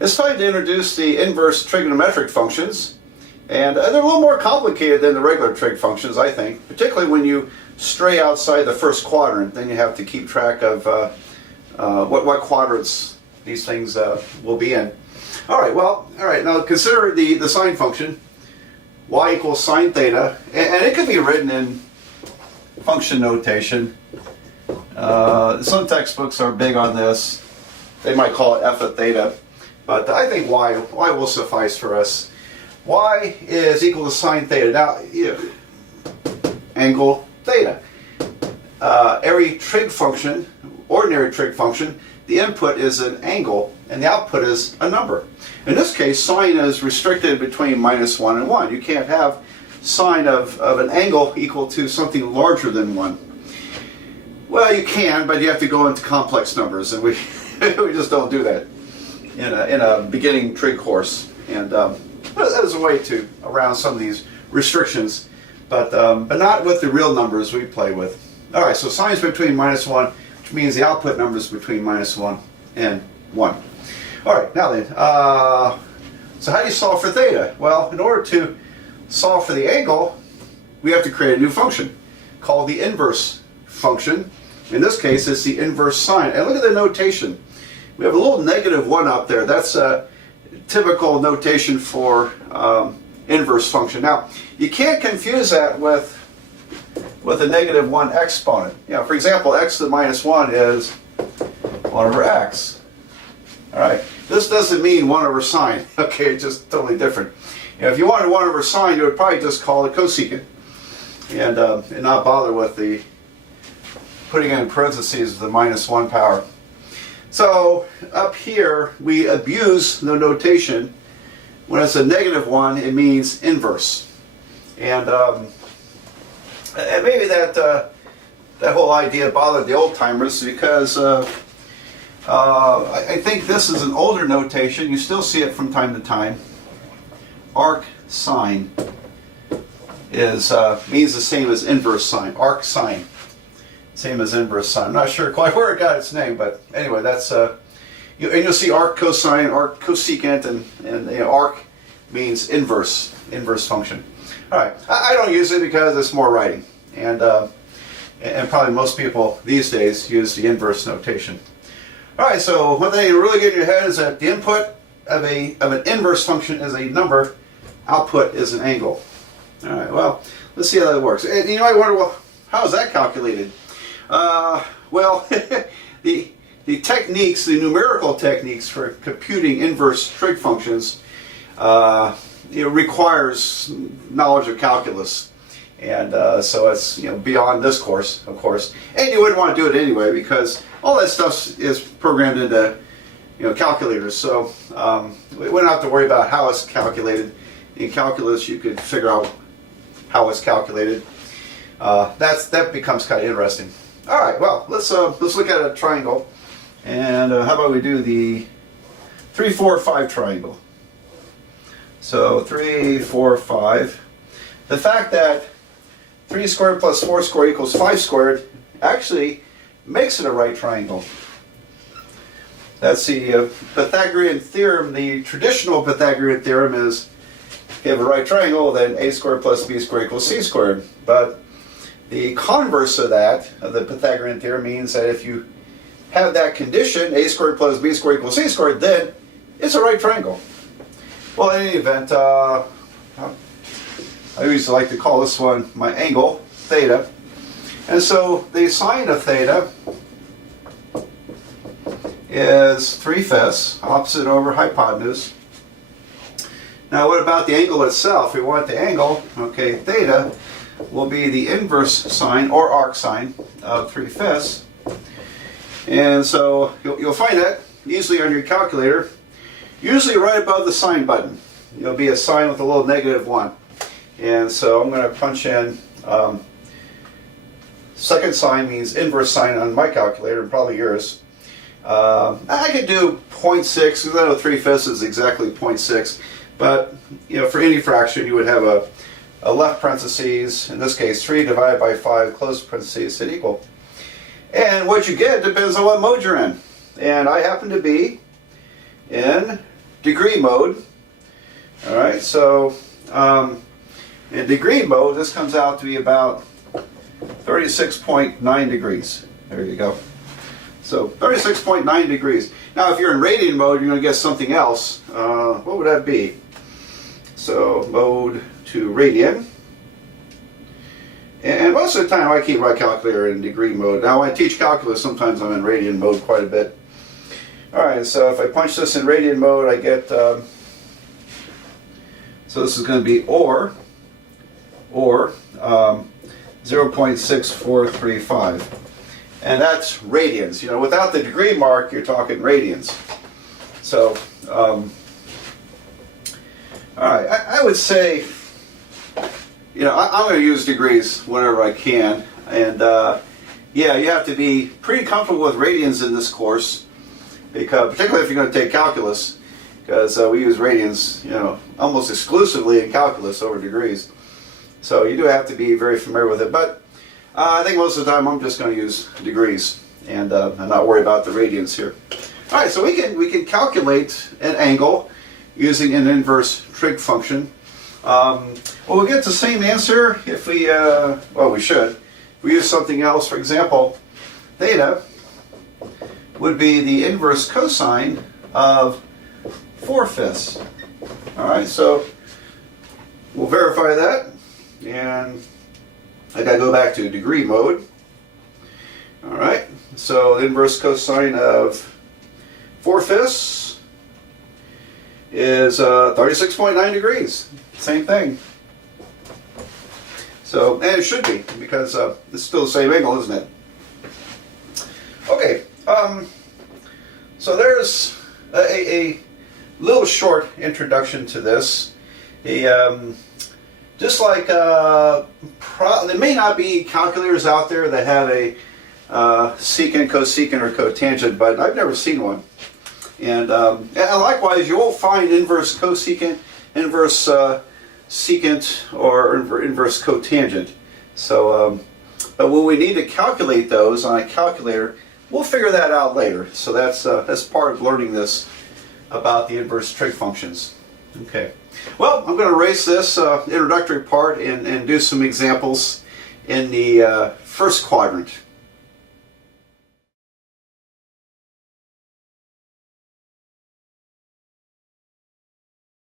It's time to introduce the inverse trigonometric functions, and they're a little more complicated than the regular trig functions, I think, particularly when you stray outside the first quadrant. Then you have to keep track of what quadrants these things will be in. All right, now consider the sine function, y equals sine theta, and it can be written in function notation. Some textbooks are big on this. They might call it f of theta, but I think y will suffice for us. Y is equal to sine theta. Now, angle theta. Every trig function, ordinary trig function, the input is an angle and the output is a number. In this case, sine is restricted between -1 and 1. You can't have sine of an angle equal to something larger than 1. Well, you can, but you have to go into complex numbers, and we we just don't do that in a beginning trig course. And there's a way to around some of these restrictions, but not with the real numbers we play with. All right, so sine is between -1, which means the output number is between -1 and 1. All right, now then, so how do you solve for theta? Well, in order to solve for the angle, we have to create a new function called the inverse function. In this case, it's the inverse sine. And look at the notation. We have a little -1 up there. That's a typical notation for inverse function. Now, you can't confuse that with a -1 exponent. For example, x to the -1 is 1 over x. All right, this doesn't mean 1 over sine. Okay, it's just totally different. If you wanted 1 over sine, you would probably just call it cosecant and not bother with the putting in parentheses the -1 power. So up here we abuse the notation. When it's a -1, it means inverse, and maybe that whole idea bothered the old timers because I think this is an older notation. You still see it from time to time. Arc sine is means the same as inverse sine. Arc sine, same as inverse sine. I'm not sure quite where it got its name, but anyway, that's and you'll see arc cosine, arc cosecant, and arc means inverse function. All right, I don't use it because it's more writing, and probably most people these days use the inverse notation. All right, so one thing to really get in your head is that the input of an inverse function is a number, output is an angle. All right, well, let's see how that works. And you might wonder, well, how is that calculated? Well, the techniques, the numerical techniques for computing inverse trig functions, requires knowledge of calculus, and so it's beyond this course, of course. And you wouldn't want to do it anyway because all that stuff is programmed into calculators. So we wouldn't have to worry about how it's calculated. In calculus, you could figure out how it's calculated. That becomes kind of interesting. All right, well, let's look at a triangle, and how about we do the 3, 4, 5 triangle. So 3, 4, 5. The fact that 3 squared plus 4 squared equals 5 squared actually makes it a right triangle. That's the Pythagorean theorem. The traditional Pythagorean theorem is if you have a right triangle, then a squared plus b squared equals c squared. But the converse of that, of the Pythagorean theorem, means that if you have that condition, a squared plus b squared equals c squared, then it's a right triangle. Well, in any event, I always like to call this one my angle, theta. And so the sine of theta is 3/5, opposite over hypotenuse. Now what about the angle itself? We want the angle, okay, theta will be the inverse sine or arc sine of 3/5. And so you'll find that easily on your calculator, usually right above the sine button. You'll be a sign with a little -1. And so I'm going to punch in second sine means inverse sine on my calculator, and probably yours. I could do 0.6 because I know 3/5 is exactly 0.6. But for any fraction, you would have a left parentheses, in this case 3 divided by 5, close parentheses, hit equal. And what you get depends on what mode you're in. And I happen to be in degree mode. All right, so in degree mode, this comes out to be about 36.9 degrees. There you go. So 36.9 degrees. Now, if you're in radian mode, you're going to get something else. What would that be? So mode to radian. And most of the time I keep my calculator in degree mode. Now when I teach calculus, sometimes I'm in radian mode quite a bit. Alright, so if I punch this in radian mode, I get, so this is going to be or 0.6435. And that's radians. You know, without the degree mark, you're talking radians. So, alright, I would say, you know, I'm going to use degrees whenever I can, and yeah, you have to be pretty comfortable with radians in this course, because particularly if you're going to take calculus, because we use radians, you know, almost exclusively in calculus over degrees. So you do have to be very familiar with it, but I think most of the time I'm just going to use degrees and not worry about the radians here. All right, so we can calculate an angle using an inverse trig function. Well, we'll get the same answer if we, well, we should. If we use something else, for example, theta would be the inverse cosine of 4/5. All right, so we'll verify that, and I gotta go back to degree mode. All right, so the inverse cosine of 4/5 is 36.9 degrees. Same thing. So, and it should be, because it's still the same angle, isn't it? Okay, so there's a little short introduction to this. Just like, there may not be calculators out there that have a secant, cosecant, or cotangent, but I've never seen one. And likewise, you won't find inverse cosecant, inverse secant, or inverse cotangent. So, but when we need to calculate those on a calculator, we'll figure that out later. So that's part of learning this about the inverse trig functions. Okay. Well, I'm going to erase this introductory part and do some examples in the first quadrant.